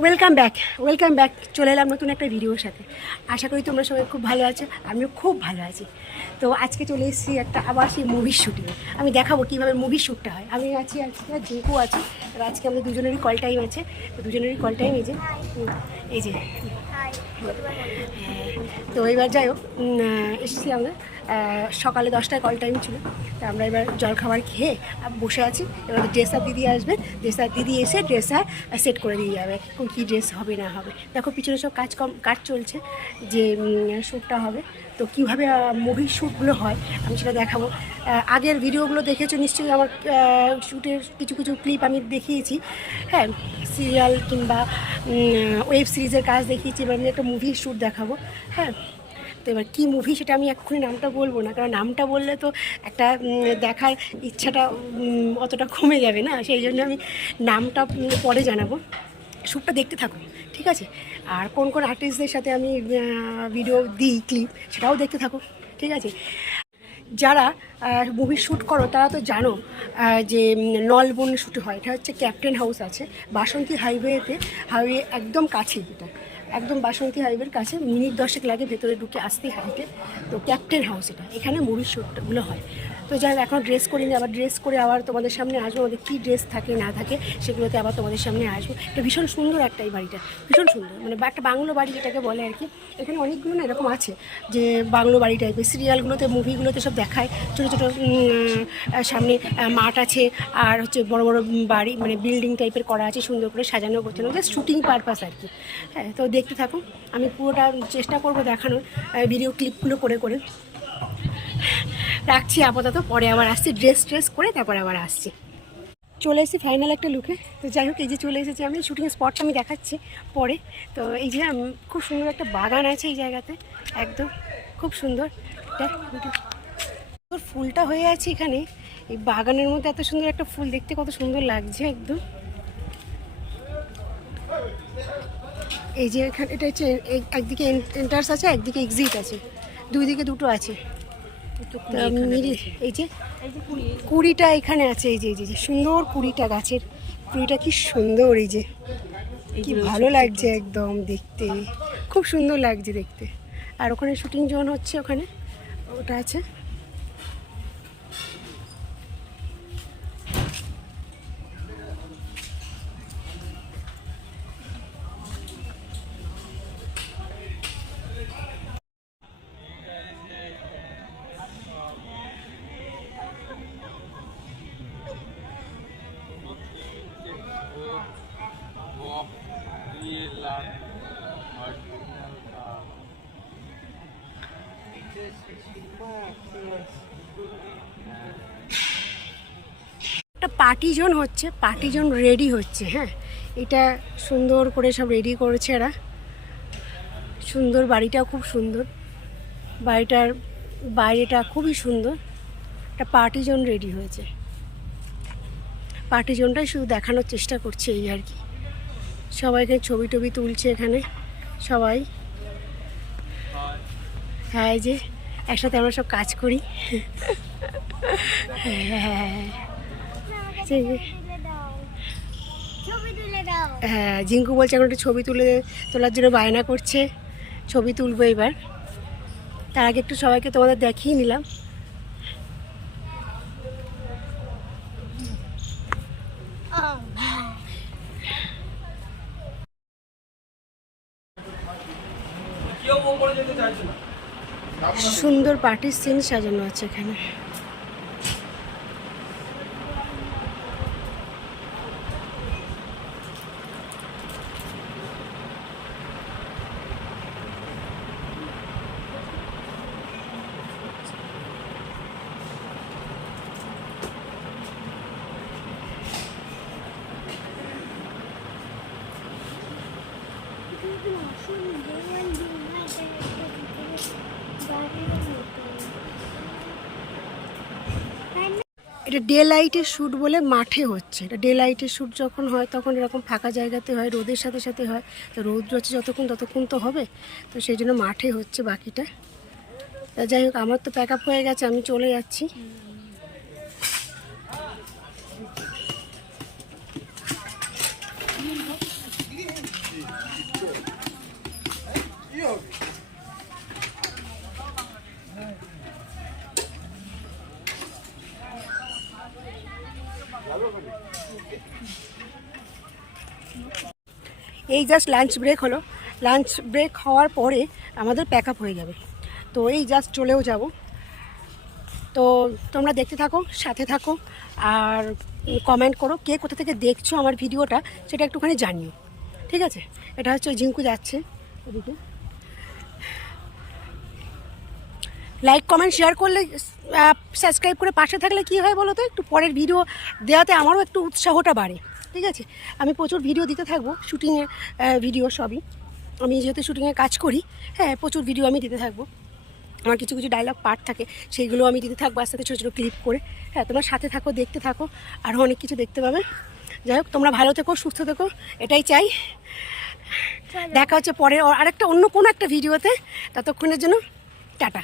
Welcome back welcome back চলে এলাম নতুন একটা ভিডিওর সাথে। আশা করি তোমরা সবাই খুব ভালো আছো, আমিও খুব ভালো আছি। তো আজকে চলে এসেছি একটা আবার সেই মুভির শ্যুটিং আমি দেখাবো কীভাবে মুভির শ্যুটটা হয়। আমি আছি আজকে জিঙ্কু আছি আর আজকে আমাদের দুজনেরই কল টাইম আছে। তো দুজনেরই কল টাইম এই যে এই যে তো এবার যাই হোক এসেছি আমরা। সকালে দশটায় কল টাইম ছিল। তা আমরা এবার জলখাবার খেয়ে বসে আছি। এবার ড্রেসার দিদি আসবে। ড্রেসার দিদি এসে ড্রেসার সেট করে দিয়ে যাবে। কী ড্রেস হবে, না হবে? দেখো, পিছনে সব কাজ কম কাজ চলছে যে শ্যুটটা হবে। তো কীভাবে মুভির শ্যুটগুলো হয়, আমি সেটা দেখাবো। আগের ভিডিওগুলো দেখেছ? নিশ্চয়ই আমার শ্যুটের কিছু কিছু ক্লিপ আমি দেখিয়েছি। হ্যাঁ সিরিয়াল কিংবা ওয়েব সিরিজের কাজ দেখিয়েছি, এবার আমি একটা মুভির শ্যুট দেখাবো হ্যাঁ? তো এবার কী মুভি সেটা আমি এক্ষুনি নামটা বলব না, কারণ নামটা বললে তো একটা দেখার ইচ্ছাটা অতটা কমে যাবে না, সেই জন্য আমি নামটা পরে জানাব। শ্যুটটা দেখতে থাকো, ঠিক আছে? আর কোন কোন আর্টিস্টদের সাথে আমি ভিডিও দিই ক্লিপ সেটাও দেখতে থাকো, ঠিক আছে? যারা মুভি শ্যুট করো, তারা তো জানো যে নলবন শ্যুট হয়। এটা হচ্ছে ক্যাপ্টেন হাউস আছে। বাসন্তী হাইওয়েতে হাইওয়ে একদম কাছেই এটা। একদম বাসন্তী হাইওয়ের কাছে মিনিট দশেক লাগে ভেতরে ঢুকে আসতে হাইটে তো ক্যাপ্টেন হাউস এটা। এখানে মুভির শ্যুটগুলো হয়। তো যাই এখন ড্রেস করিনি আবার ড্রেস করে আবার তোমাদের সামনে আসব। আমাদের কী ড্রেস থাকে, না থাকে, সেগুলোতে আবার তোমাদের সামনে আসব। এটা ভীষণ সুন্দর একটা এই বাড়িটা। ভীষণ সুন্দর। মানে একটা বাংলো বাড়ি যেটাকে বলে আর কি। এখানে অনেকগুলো না এরকম আছে যে বাংলো বাড়ি টাইপের সিরিয়ালগুলোতে, মুভিগুলোতে সব দেখায়। ছোটো ছোটো সামনে মাঠ আছে। আর হচ্ছে বড় বড় বাড়ি মানে বিল্ডিং টাইপের করা আছে সুন্দর করে সাজানো গোছানো। জাস্ট শুটিং পারপাস আর কি। হ্যাঁ তো দেখতে থাকুন। আমি পুরোটা চেষ্টা করব দেখানোর ভিডিও ক্লিপগুলো করে করে। রাখছি আপাতত, পরে আবার আসছি। ড্রেস ট্রেস করে তারপরে আবার আসছি। চলে এসেছি ফাইনাল একটা লুকে তো যাই হোক, এই যে চলে এসেছি আমি শুটিং স্পটটা আমি দেখাচ্ছি পরে। তো এই যে খুব সুন্দর একটা বাগান আছে এই জায়গাতে, একদম খুব সুন্দর। ফুলটা হয়ে আছে এখানে। এই বাগানের মধ্যে এত সুন্দর একটা ফুল দেখতে কত সুন্দর লাগছে একদম। এই যে এখানে এটা হচ্ছে একদিকে এন্টার্স আছে একদিকে এক্সিট আছে। দুই দিকে দুটো আছে। এই যে কুড়িটা এখানে আছে এই যে এই যে এই যে সুন্দর কুড়িটা গাছের। কুড়িটা কি সুন্দর এই যে। কি ভালো লাগছে একদম দেখতে। খুব সুন্দর লাগছে দেখতে। আর ওখানে শুটিং জোন হচ্ছে ওখানে। ওটা আছে। একটা পার্টি জোন হচ্ছে পার্টি জোন রেডি হচ্ছে হ্যাঁ? এটা সুন্দর করে সব রেডি করেছে এরা। সুন্দর বাড়িটাও খুব সুন্দর। বাড়িটার বাইরেটা খুবই সুন্দর। একটা পার্টি জোন রেডি হয়েছে। পার্টি জোনটাই শুধু দেখানোর চেষ্টা করছে এই আর কি। সবাইকে ছবি টবি তুলছে এখানে। সবাই। হ্যাঁ যে একসাথে আমরা সব কাজ করি। হ্যাঁ। ঠিক আছে। ছবি তুলে দাও। হ্যাঁ জিঙ্কু বলছে এখন একটা ছবি তুলে তোলার জন্য বায়না করছে। ছবি তুলবো এবার। তার আগে একটু সবাইকে তোমাদের দেখিয়ে নিলাম। সুন্দর পার্টির সিন সাজানো আছে এখানে। এটা ডে লাইটের শ্যুট বলে মাঠে হচ্ছে। এটা ডে লাইটের শ্যুট যখন হয়, তখন এরকম ফাঁকা জায়গাতে হয়, রোদের সাথে সাথে হয়। তো রোদ রয়েছে যতক্ষণ, ততক্ষণ তো হবে। তো সেই জন্য মাঠে হচ্ছে বাকিটা। তা যাই হোক, আমার তো প্যাক আপ হয়ে গেছে, আমি চলে যাচ্ছি। এই জাস্ট লাঞ্চ ব্রেক হলো। লাঞ্চ ব্রেক হওয়ার পরে আমাদের প্যাক আপ হয়ে যাবে। তো এই জাস্ট চলেও যাব। তো তোমরা দেখতে থাকো, সাথে থাকো, আর কমেন্ট করো কে কোথা থেকে দেখছ আমার ভিডিওটা সেটা একটুখানি জানিও। ঠিক আছে? এটা হচ্ছে জিঙ্কু যাচ্ছে। ওদিকে। লাইক কমেন্ট শেয়ার করলে সাবস্ক্রাইব করে পাশে থাকলে কি হয় বলো তো? একটু পরের ভিডিও দেওয়াতে আমারও একটু উৎসাহটা বাড়ে। ঠিক আছে? আমি প্রচুর ভিডিও দিতে থাকব শ্যুটিংয়ের ভিডিও সবই। আমি যেহেতু শুটিংয়ে কাজ করি হ্যাঁ প্রচুর ভিডিও আমি দিতে থাকব। আমার কিছু কিছু ডায়লগ পার্ট থাকে সেইগুলো আমি দিতে থাকব আস্তে ছোটো ছোটো ক্লিপ করে। হ্যাঁ তোমরা সাথে থাকো দেখতে থাকো আরও অনেক কিছু দেখতে পাবে। যাই হোক তোমরা ভালো থেকো সুস্থ থেকো এটাই চাই। দেখা হচ্ছে পরে আরেকটা অন্য কোনো একটা ভিডিওতে ততক্ষণের জন্য টাটা।